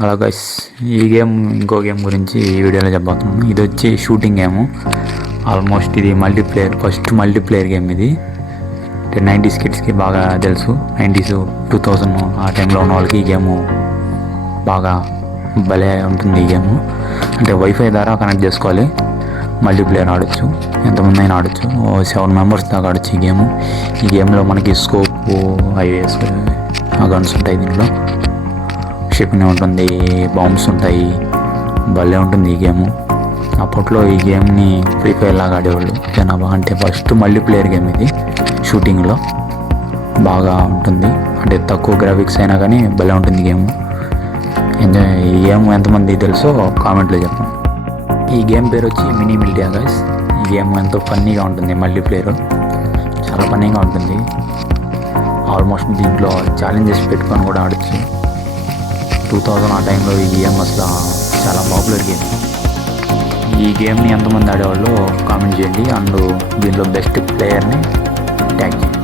అలా గైస్, ఈ గేమ్ ఇంకో గేమ్ గురించి ఈ వీడియోలో చెప్పబోతున్నాను. ఇది వచ్చి షూటింగ్ గేము. ఆల్మోస్ట్ ఇది మల్టీప్లేయర్, ఫస్ట్ మల్టీప్లేయర్ గేమ్ ఇది. అంటే 90s కిడ్స్కి బాగా తెలుసు. 90s 2000 ఆ టైంలో ఉన్న వాళ్ళకి ఈ గేము బాగా భలే ఉంటుంది. ఈ గేము అంటే వైఫై ద్వారా కనెక్ట్ చేసుకోవాలి, మల్టీప్లేయర్ ఆడొచ్చు, ఎంతమంది అయినా ఆడొచ్చు. 7 మెంబర్స్ దాకా ఆడొచ్చు ఈ గేము. ఈ గేమ్లో మనకి స్కోప్, ఐఏఎస్, గన్స్ ఉంటాయి. దీంట్లో షిప్ని ఉంటుంది, బాంబ్స్ ఉంటాయి, భలే ఉంటుంది ఈ గేము. అప్పట్లో ఈ గేమ్ని ఫ్రీ ఫైర్ లాగా ఆడేవాళ్ళు జనాభా. అంటే ఫస్ట్ మల్టీప్లేయర్ గేమ్ ఇది. షూటింగ్లో బాగా ఉంటుంది, అంటే తక్కువ గ్రాఫిక్స్ అయినా కానీ భలే ఉంటుంది గేమ్. ఎంజాయ్. ఈ గేమ్ ఎంతమంది తెలుసో కామెంట్లో చెప్పండి. ఈ గేమ్ పేరు వచ్చి మినీ మిలిటరీ గైస్. ఈ గేమ్ ఎంతో ఫన్నీగా ఉంటుంది, మల్టీప్లేయర్ చాలా ఫన్నీగా ఉంటుంది. ఆల్మోస్ట్ దీంట్లో ఛాలెంజెస్ పెట్టుకొని కూడా ఆడచ్చు. 2000 ఆ టైంలో ఈ గేమ్ అసలు చాలా పాపులర్ గేమ్. ఈ గేమ్ని ఎంతమంది ఆడేవాళ్ళు కామెంట్ చేయండి. అండ్ దీనిలో బెస్ట్ ప్లేయర్ని ట్యాగ్ చేయండి.